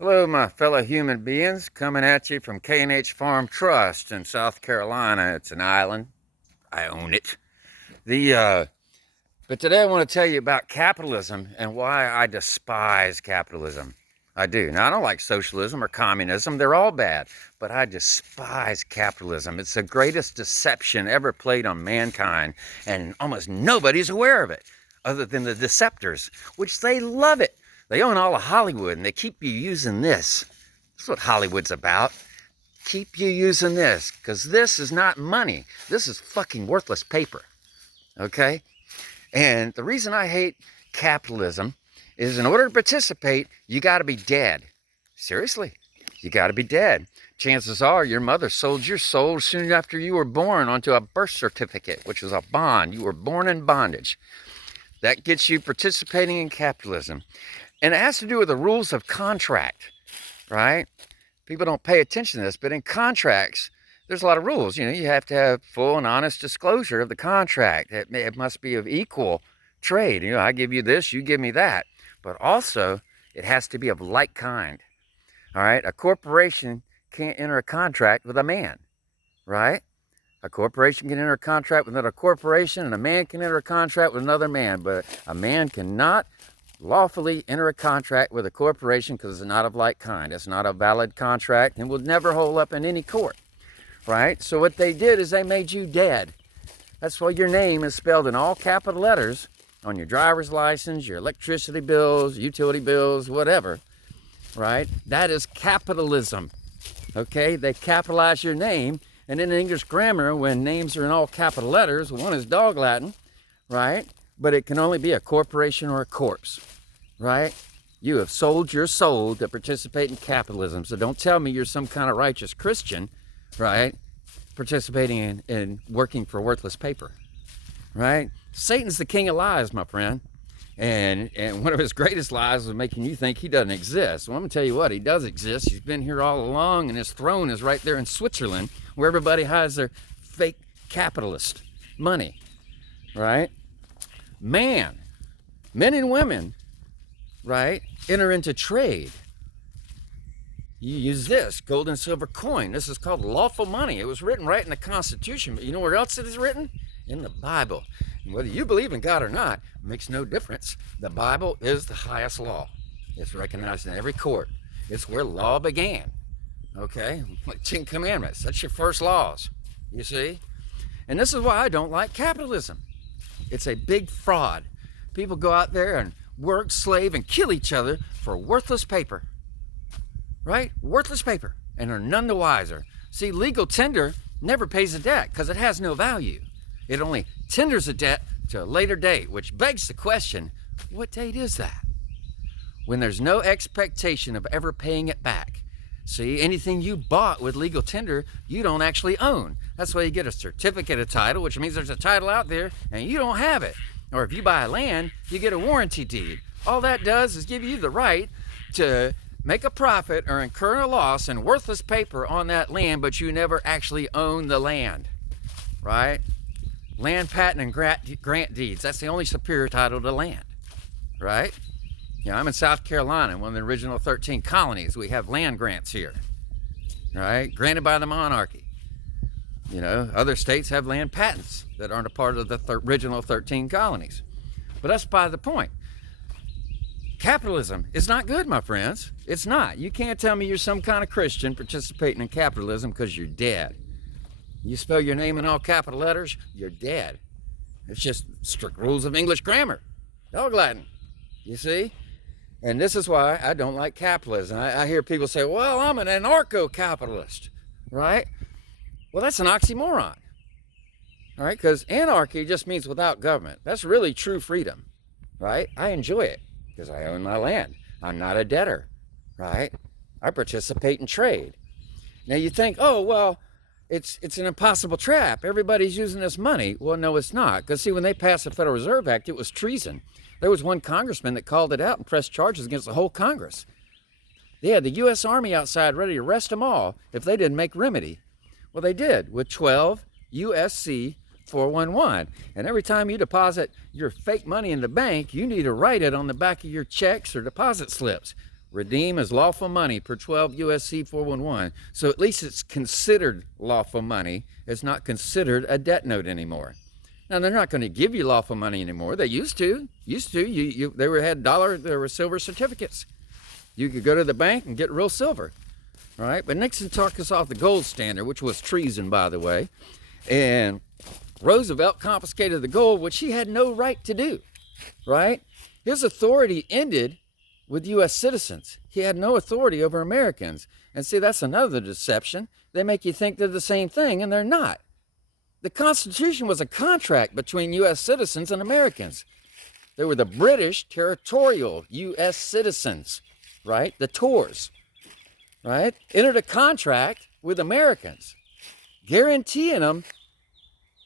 Hello, my fellow human beings, coming at you from K&H Farm Trust in South Carolina. It's an island. I own it. But today I want to tell you about capitalism and why I despise capitalism. I do. Now, I don't like socialism or communism. They're all bad. But I despise capitalism. It's the greatest deception ever played on mankind, and almost nobody's aware of it other than the deceptors, which they love it. They own all of Hollywood, and they keep you using this. That's what Hollywood's about. Keep you using this, because this is not money. This is fucking worthless paper. Okay? And the reason I hate capitalism is in order to participate, you got to be dead. Seriously, you got to be dead. Chances are your mother sold your soul soon after you were born onto a birth certificate, which was a bond. You were born in bondage. That gets you participating in capitalism. And it has to do with the rules of contract, right? People don't pay attention to this, but in contracts, there's a lot of rules. You know, you have to have full and honest disclosure of the contract. It must be of equal trade. You know, I give you this, you give me that. But also, it has to be of like kind. All right? A corporation can't enter a contract with a man, right? A corporation can enter a contract with another corporation, and a man can enter a contract with another man. But a man cannot lawfully enter a contract with a corporation because it's not of like kind. It's not a valid contract and will never hold up in any court, right? So what they did is they made you dead. That's why your name is spelled in all capital letters on your driver's license, your electricity bills, utility bills, whatever, right? That is capitalism, okay? They capitalize your name, and in English grammar, when names are in all capital letters, one is dog Latin, right? But it can only be a corporation or a corpse, right? You have sold your soul to participate in capitalism. So don't tell me you're some kind of righteous Christian, right? Participating in working for worthless paper, right? Satan's the king of lies, my friend. And one of his greatest lies is making you think he doesn't exist. Well, I'm going to tell you what, he does exist. He's been here all along, and his throne is right there in Switzerland, where everybody hides their fake capitalist money, right? Men and women, right, enter into trade. You use this gold and silver coin. This is called lawful money. It was written right in the Constitution. But you know where else it is written? In the Bible. And whether you believe in God or not makes no difference. The Bible is the highest law. It's recognized in every court. It's where law began. Okay? Like 10 Commandments. That's your first laws. You see? And this is why I don't like capitalism. It's a big fraud. People go out there and work, slave, and kill each other for worthless paper. Right? Worthless paper. And are none the wiser. See, legal tender never pays a debt because it has no value. It only tenders a debt to a later date, which begs the question, what date is that? When there's no expectation of ever paying it back. See, anything you bought with legal tender, you don't actually own. That's why you get a certificate of title, which means there's a title out there and you don't have it. Or if you buy land, you get a warranty deed. All that does is give you the right to make a profit or incur a loss in worthless paper on that land, but you never actually own the land, right? Land patent and grant deeds, that's the only superior title to land, right? You know, I'm in South Carolina, one of the original 13 colonies. We have land grants here, right? Granted by the monarchy. You know, other states have land patents that aren't a part of the original 13 colonies. But that's by the point. Capitalism is not good, my friends. It's not. You can't tell me you're some kind of Christian participating in capitalism because you're dead. You spell your name in all capital letters, you're dead. It's just strict rules of English grammar. Dog Latin. You see? And this is why I don't like capitalism. I hear people say, well, I'm an anarcho-capitalist, right? Well, that's an oxymoron, all right? Because anarchy just means without government. That's really true freedom, right? I enjoy it because I own my land. I'm not a debtor, right? I participate in trade. Now you think, oh, well, it's an impossible trap. Everybody's using this money. Well, no, it's not. Because see, when they passed the Federal Reserve Act, it was treason. There was one congressman that called it out and pressed charges against the whole Congress. They had the U.S. Army outside ready to arrest them all if they didn't make remedy. Well, they did with 12 U.S.C. 411. And every time you deposit your fake money in the bank, you need to write it on the back of your checks or deposit slips. Redeem is lawful money per 12 USC 411. So at least it's considered lawful money. It's not considered a debt note anymore. Now, they're not going to give you lawful money anymore. They used to. There were silver certificates. You could go to the bank and get real silver. All right, but Nixon took us off the gold standard, which was treason, by the way. And Roosevelt confiscated the gold, which he had no right to do, right? His authority ended with U.S. citizens. He had no authority over Americans. And see, that's another deception. They make you think they're the same thing, and they're not. The Constitution was a contract between U.S. citizens and Americans. They were the British territorial U.S. citizens, right? The Tories, right? Entered a contract with Americans, guaranteeing them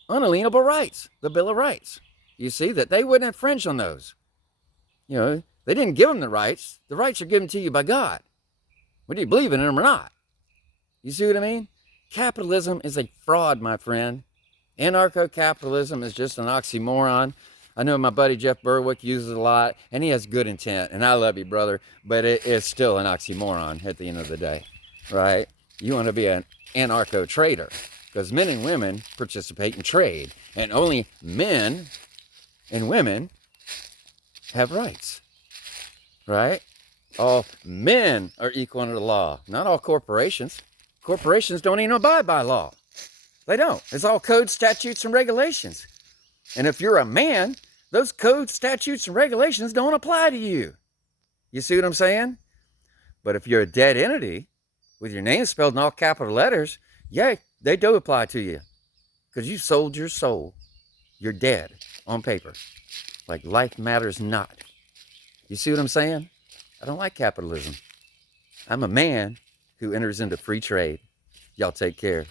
unalienable rights, the Bill of Rights. You see, that they wouldn't infringe on those. You know, they didn't give them the rights. The rights are given to you by God, whether you believe in them or not. You see what I mean? Capitalism is a fraud, my friend. Anarcho-capitalism is just an oxymoron. I know my buddy Jeff Berwick uses it a lot, and he has good intent, and I love you, brother, but it is still an oxymoron at the end of the day, right? You want to be an anarcho-trader, because men and women participate in trade, and only men and women have rights, right? All men are equal under the law, not all corporations. Corporations don't even abide by law. They don't. It's all code, statutes, and regulations. And if you're a man, those codes, statutes, and regulations don't apply to you. You see what I'm saying? But if you're a dead entity with your name spelled in all capital letters, yeah, they do apply to you. Because you sold your soul. You're dead on paper. Like life matters not. You see what I'm saying? I don't like capitalism. I'm a man who enters into free trade. Y'all take care.